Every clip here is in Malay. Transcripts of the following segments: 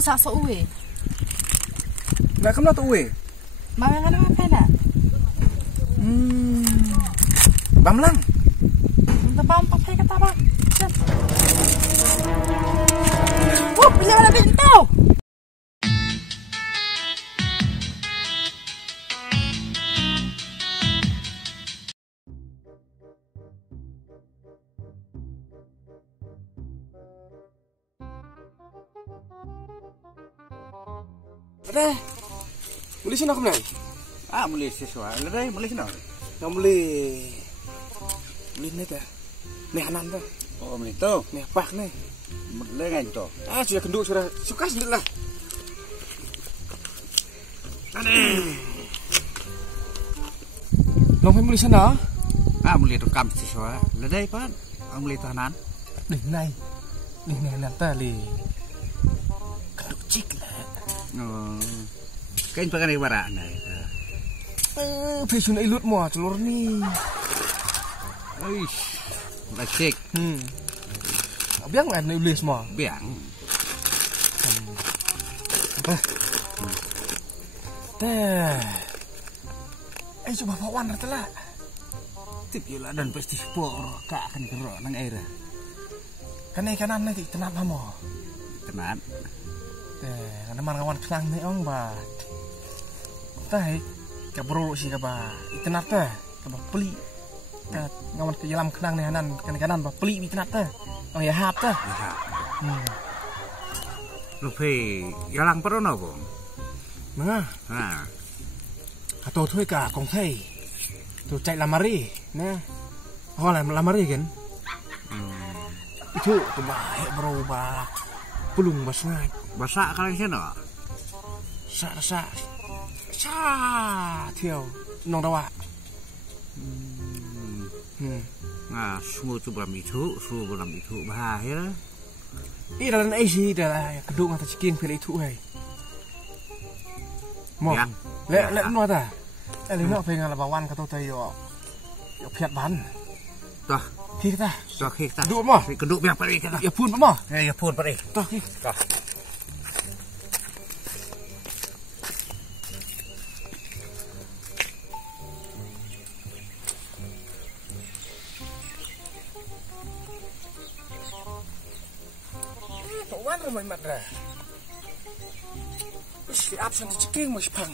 sa so uwi. Nggak kamu tuh uwe. Mau yang apa nak? Bamlang. Untuk pam pakai kata apa? Bila mana pintu? Ada. Muli sini aku menang. Muli siswa. Ledai muli sini. Nggak muli. Muli nih dah. Nih anan dah. Oh, muli tu. Nih apa nih? Muli ngan tu. Sudah kenduk sudah suka sendiri lah. Aneh. Nong muli sana. Muli tu kam siswa. Ledai pan. Muli tahanan. Nih nanti li. Kenduk cik lah. Oh. Kain pakai barak nai. Fashion ilut mo celur ni. Aish. Lecek. Biang lah nulis mo. Biang. Coba bawan rata. Tip yula dan pasti por kak akan gerok nang air. Kan kanan nanti tenat mo. Tenat. Karena kawan kesang nih ong ba. Tah, kabro sih kaba. Itenat teh, kaba peli. Ka ngawan ke dalam kenang nih kanan ba peli itenat teh. Oh ya hap teh. Lupa, yalang perono bong. Nah, atau thôi cả con thầy. Tôi chạy làm mari, nè. Họ làm mari kan? Itu tuh bah, berubah. Pulung basngai. Basak kali sini. Sa theo nong dawa. Semua tu beram itu bahaya. Ini dalam isi dalam kedua mata cikin pilih itu hai. Mau, lek mau ta? Lek pengen lawan kata tayo. Yo piat ban. Toh, kita. toh kita. Kedua mau. Kedua biar pergi kita. Ya pun mau. Ya pun pergi. Toh. Wan rumah mat dah. Isi absen di ciking mas pang.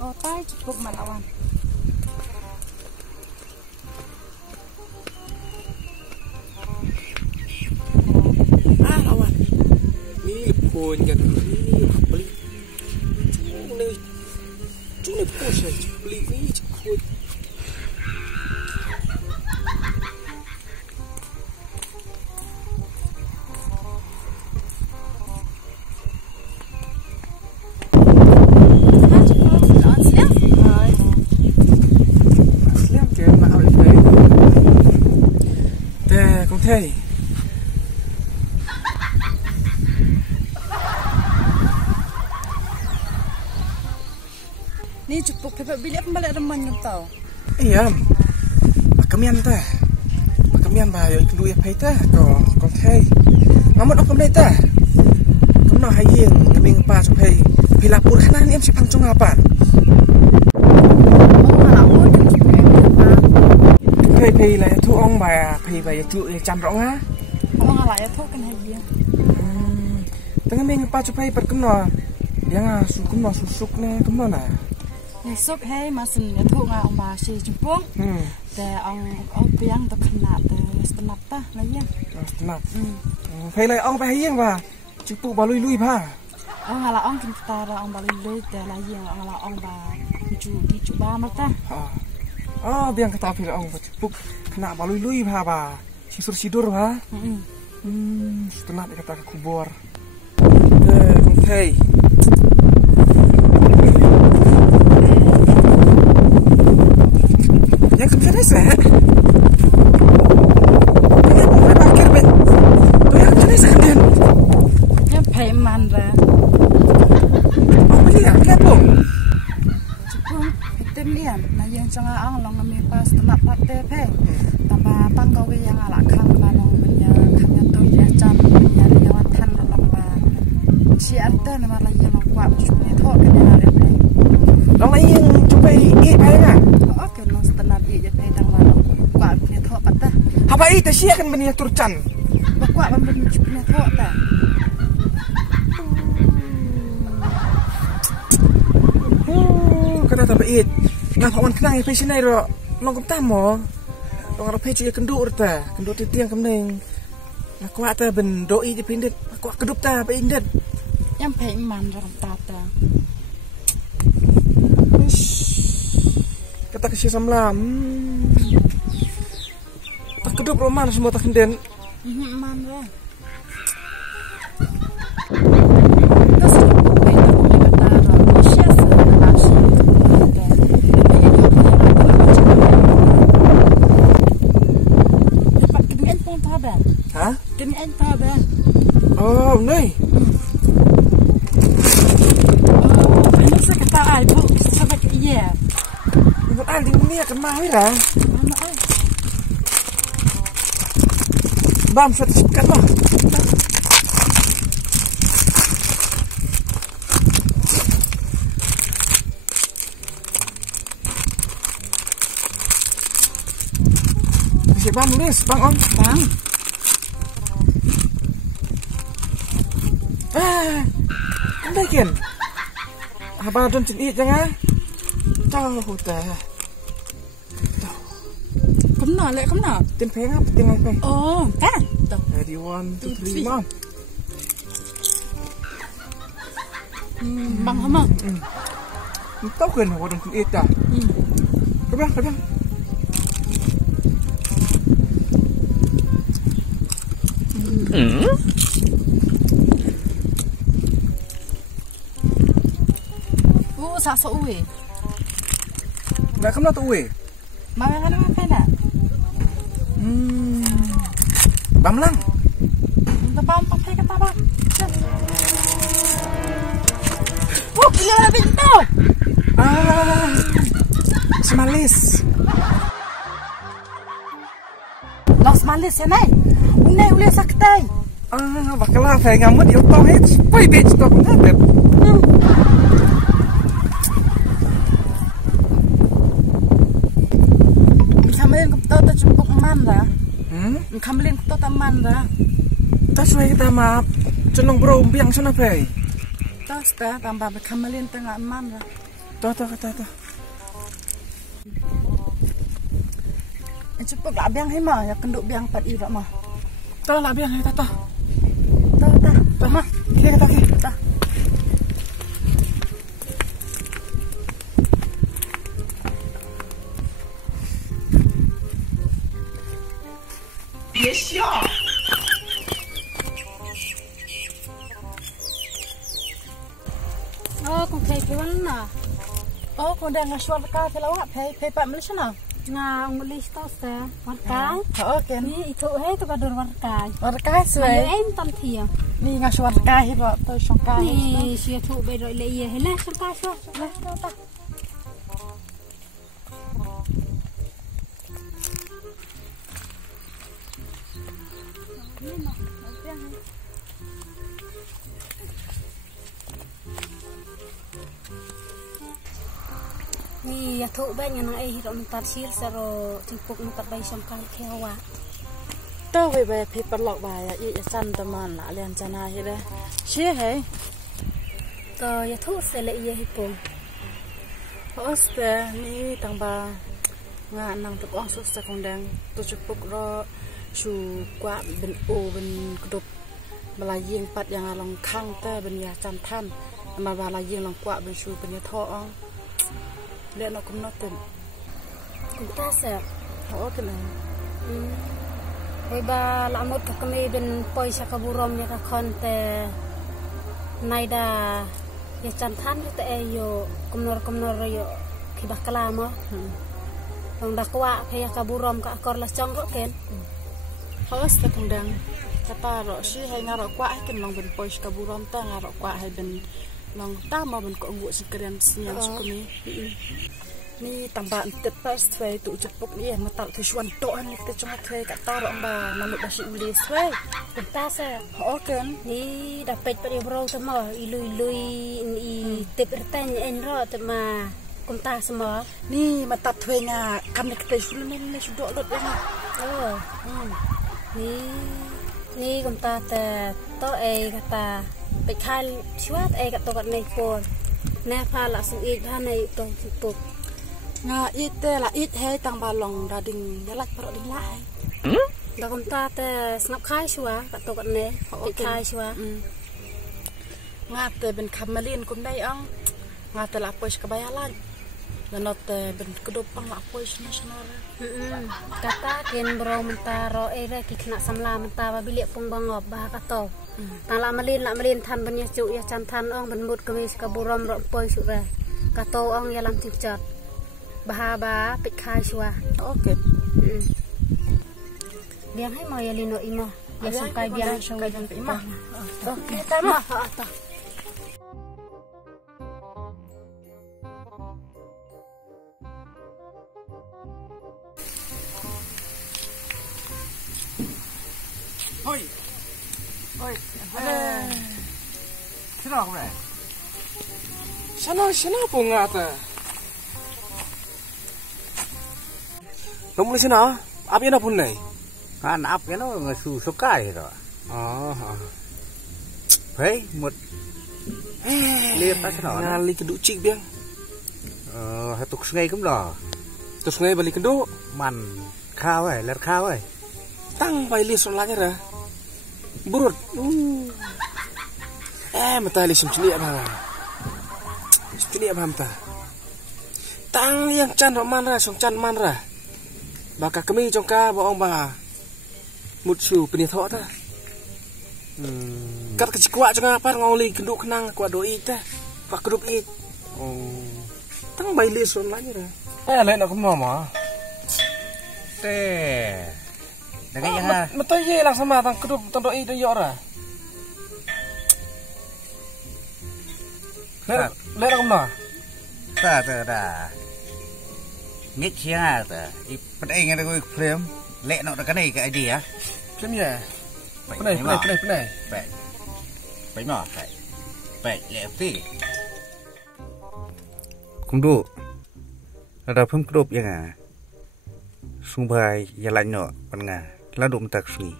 Oh, tay cukup malawan. Lawan. Ini pun kan ini beli. Cuma pun saya beli ni cukup. Hey. Ni cukup pepe bilik pembalik reman tau. Iya. Makamian teh. Makamian ba yo kedua pai teh ko hey. Ngamot ok kamdai teh. Kamno hayeng ngaming pa so hey. Pilapur kanan em si pangcung apa? Pai là thu ông bà pai bà chu chăm rõ á. Ông lại thu cái này gì? Tengah mình pa chu pai per kumno. Yang kumno susuk ne kumno na. Này sốc hay mà xin thu ngà ông bà si chumpung. Để ông biang tập khnak để stunat ta là gì? Stunat. Pai là ông pai hieng ba. Chupu ba lui pa. Ông là ông kinh ta là ông bà lui để là gì? Ông là ông bà chu ba mà ta. Biang kata pilih orang buk kena balui bah ba sidur ba. Setelah kata kubur. Hey. Ya kemana sih? Ya boleh parkir be. Tuh ya kemana sih kan? Ya pay man ra. Apa dia? Kenapa? Jepung item lian na yang changa ang long mi pas tama patte pay. Tamba panggawe yang ala kang balong benya kanya to ya chan ya ya watan long ba. Si arte na mala yang long kwa su ni tho ke na re pay. Long lai yang cubai ai na. Oke no stanap ye je pay tang balong kwa ni tho patta. Haba itu sih kan benia turcan. Kwa ban ben ni tho ta. Kata tak baik. Ngah kawan kenang yang pasien ni ro. Long kem tamo. Long ro peci kendur ta. Kendur tiang kemning. Aku ada ben doi di pindet. Aku kedup ta ba indet. Yang pay man ra ta ta. Kata kasih samlam. Tak kedup roman semua tak kenden. Man ra. Das ist okay, da kommen wir da ran. Scheiße, da ist Hah? Kini entah dah. Oh, ni. Ini saya kata ay bu, sampai ke iya. Buat aldi ni akan mahu lah. Mana ay? Bam suatu sikat lah. Si bang nulis, bang om. Bang. Andai kan? Apa don cin it jangan? Tahu dah. Kemana lek kemana? Tin peng apa tin apa? Oh, kan. Tuh. Ready 1, 2, 3, bang. Bang hama. Tahu kan apa don cin it dah? Kabang, kabang. Sa so uwe. Nak kemana tu we? Mana kan apa nak? Bam lang. Kita bam pakai kata bang. Gila lah pintu. Semalis. Los semalis ya nai. Ule saktai. Bakal apa ngamut yo tau hit. Poi bitch tu. Kamelin ko to cumpuk man ra. Kamelin ko to man ra. Tas we kita map. Cenong bro biang sana pe. Tas ta tambah kamelin tengah man ra. Toh kata. Cumpuk lah biang hema ya kenduk biang pat ira mah. Toh lah biang kita toh. Toh mah. Kita kata kita. Yes, ya. Oh, con thấy cái vấn nào? Oh, con đang ngasuar ka kelawak pay pak Malaysia na. Nga, ang malis to sa warkay. Oo, ken. Ni ito to kadur warkay. Warkay Ay, suwe. em tam thiya. Ni ngasuar ka hiro to songkai. Ni siya to be rồi lấy hele sang ka sa. Lah, ta. Ni ya to be nga nang ay hiro mentar sil sa ro timpuk mentar bay sang ka khewa. To we be pay perlok ba ya ya san taman la lian chana hire. She he. To ya to se le ye hipong. Oste ni tangba nga nang tuk ong sus sa kondang to cupuk ro chu kwa ben o ben kudup balayeng pat yang along khang te ben ya chan than ma balayeng long kwa ben chu ben ya tho ong le no kum no ten Kunta sa. ho ken Hoy ba lamot ka kami ben poy sa kaburom niya ka konte. naida ya cantan itu yo komnor yo kibah kelama bang dakwa kayak kaburom ka akor la chong ro ken Hos ta kundang kata ro si hai ngaro kwa ken long ben pois kaburom ta ngaro kwa hai ben long ta ma ben ko ngu sekeren senyam sukumi ni tambah tet pas twai tu cepuk ni ma tal tu suan to an kita cuma twai kata ro ba namu basi ulis twai kita sa oken ni dapat pada bro temo ilui i tip ertan en ro tema kumta semua ni ma tat twai nga kam ni kita sulmen ni sudok lot yang oh ni kumta te to kata pekhal chuat kata kat nei pon na pha la sing i tha nei to sipuk nga ite la it hai tang ba long da ding yalak pro ding lai da kumta te snap khai chua kata kat nei pekhal chua nga te ben kamalin kum dai ang nga te la pois kabayalan lanot te ben kedup pang la pois nasional kata ken bro mentaro re ki kena samla menta ba bilik pung bangop ba kato ta la malin than ban ya chu ya chan than ong ban mut kemis ka burom ro poi su re kato ong ya lam tik chat ba pik khai chua okey biang hai mo ya lino imo ya sangkai biang sangkai biang imo okey tama ta Oi. Kenapa kau? Sana bunga ta. Kamu sana? Apa yang pun nai? Kan apa yang nggak suka itu? Hei, mut. Lihat apa sana? Ngali keduk cik biang. Hatuk sungai kum dah. Terus ngai balik keduk. Man, kau lihat kau Tang pai li solanya ra. Burut. Mata li sim cili apa? Cili apa mata? Tang yang can ro man ra, song can man ra. Baka kami jongka boong ba. Mutsu penitho ta. Kat kecikwa jong apa ngoli kenduk kenang kwa doi ta. Pak keduk it. Tang bai li solanya ra. Le nak mau ma. Dengan yang Mata ye lang sama tang keduk tang doi tu yo ra. Le nak mau. ta ngích chia ta pada ingin aku frame lek nak cái này cái idea Kem ya. Penai. Phải mà phải lẹ tí cũng đủ ada pun grup yang sumbai ya lain no panga lalu mentak sungi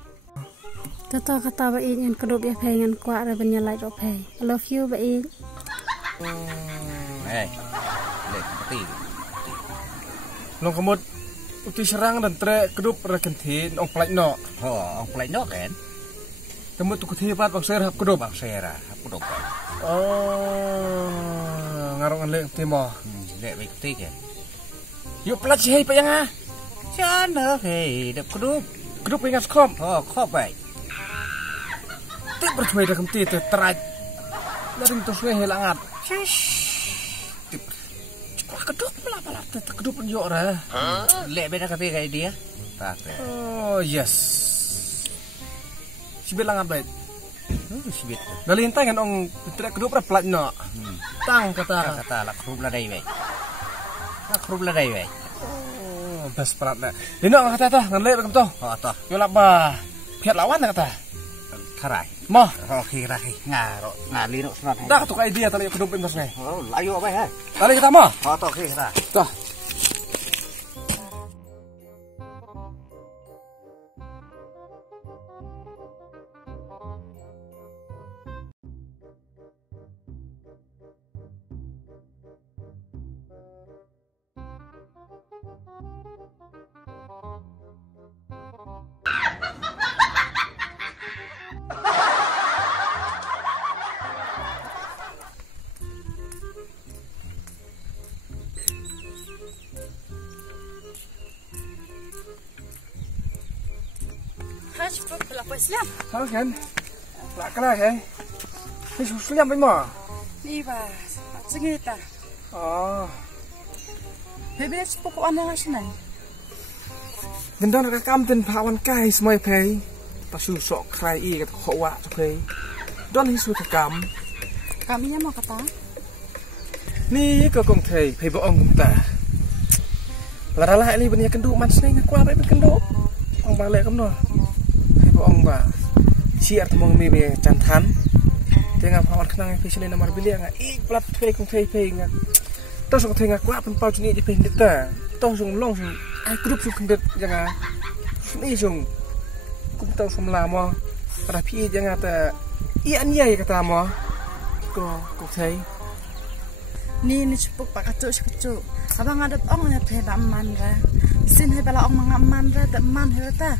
tato kata ba in kedop ya pengen kwa ra ban ya lai ro pe I love you ba in lek tí Long kamut uti serang dan tre keduk rakentin ong plak no. ông play nó kan Kamut tu kuthi pat bang ser hap keduk. bang sera aku dok Ngarong an le timo. lek baik tí kan Yo plat si pa yang sana hei dap keduk Keduk ingat kom. kau baik Ti bercuai dah kamti te traj. Laring tu sungai hilangat. Keduk pala te keduk yo ra. lek beda kata cái idea tak Yes. Si bilang apa? sibit Galintang kan ong tre keduk ra plat no. Tang kata. kata la krup la dai baik la krup la dai baik Best prat na. Dino kata ta ngan le kam to. toh Yo la ba. Phiat lawan kata. karai Mo. kira ngaro ngali no snat Dah tu idea tali keduk ping sungai. layu apa hai Tali kita mo. toh kira Toh. Haj pro pela pois liam Sao kan? Lak kena kan? Hei suliam bai mo. Ni ba, sengita. Oh. Bebe sepuk ane la sini. Gendon ka kam ten phawan kai smai phei. Pasu sok khai I ka khowa cho phei. Don hi su ka kam. Kami nya mau kata. Ni ka kong thei phei bo ong kum ta. Lara li bania kendu man snai nga kwa bai kendu. Ong ba le kam no. Phei bo ong ba. Siar temong mi be chan than. Tengah phawan khnang phei sile namar bilia nga I plat phei kong thei phei nga. To song thei nga kwa pen pau chuni je phei ndita. To song long song ai group song kendet janga. Ni song kum tau som la mo. Ra phi janga ta I an yai kata mo. Ko thei. Ni sepuk pak kacu. Abang ada ong ya phei ba man ra. Sin he bala ong mang man ra ta man he ta.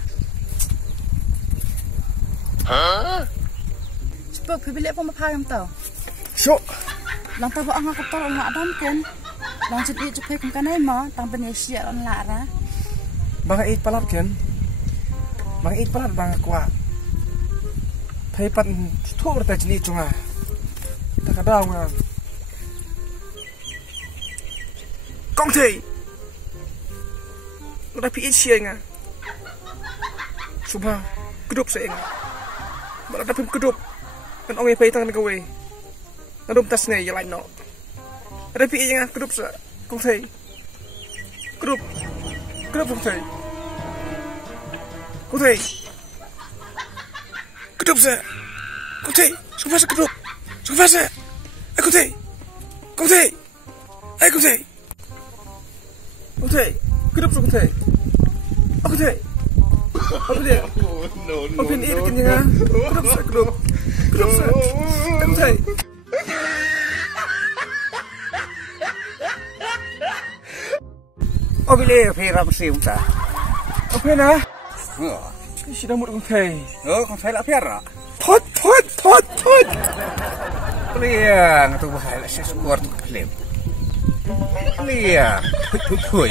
Sepuk phei bile pom phai am tau. So. Lang ta ba ong ka tor ong adam ken. Lang chit I chu phei kum kanai mo tang ben sia on la ra. Bang I palat ken. Bang I palat bang kwa. Phei pat thu ta chini chunga. Ta ka daw nga. Công thị nó đã bị chia nga suma kedup saya nga mana dapat kedup kan orang yang tangan kowe ngadum tas ne ya lain no ada pi nga kedup sa công thị kedup công thị kedup sa công thị suma sa kedup suma sa công thị ai công thị Không thể, cứ đập rồi không thể. Không thể. Không thể. Ông phiền ít cái gì nha. Cứ đập sợ, cứ đập sợ. Không thể. Ông bị lê phê ra một xíu không ta? Ông phiền hả? Cái gì đâu một không thể. Không thấy là phê rồi. Thôi. Liang, tu bahaya lah saya suar tu kelem. Liang, hui.